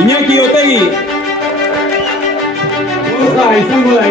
Iñaki Otegi. Borja izango da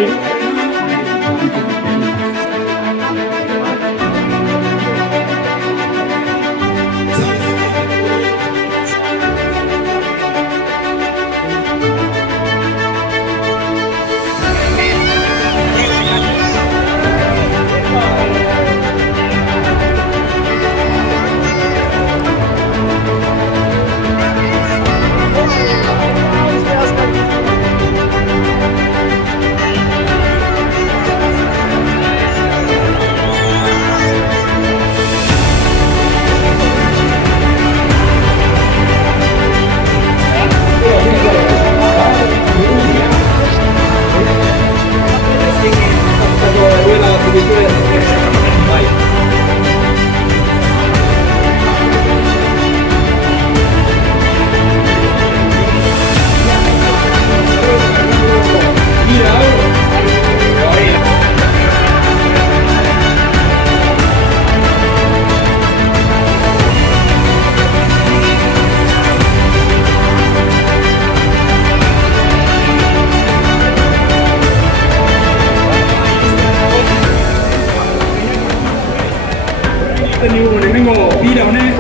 Hemengo bira honek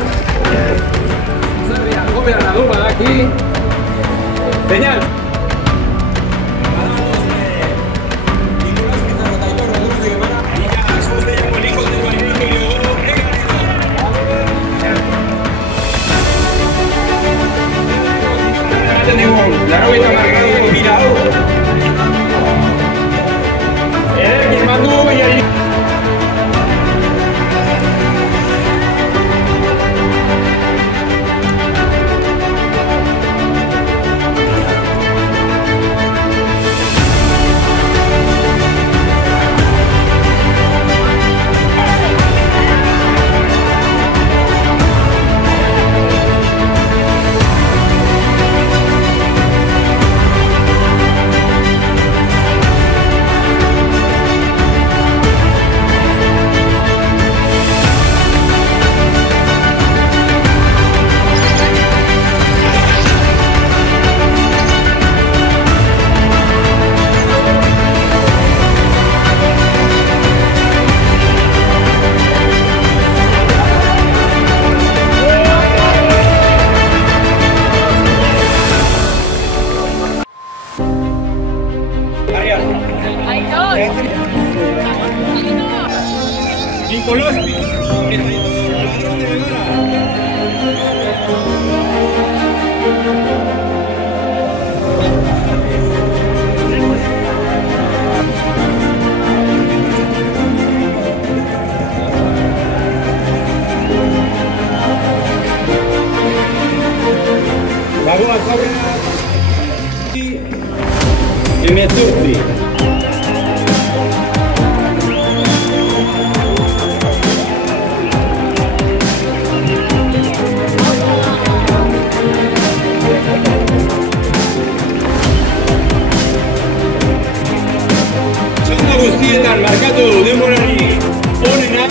zerria gobean adu badaki Peñal Laurogeita markadoko bira hau ederki eman du beiari Nicolás Pizarro, el ladrón de Vergara. Bagoa zaurena Emezurtzi. Guztietan markatu du denborari onena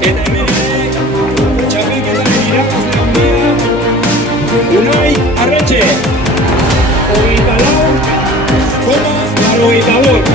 eta hemen ere txapelketaren irakasle handia Unai Arretxe 24,85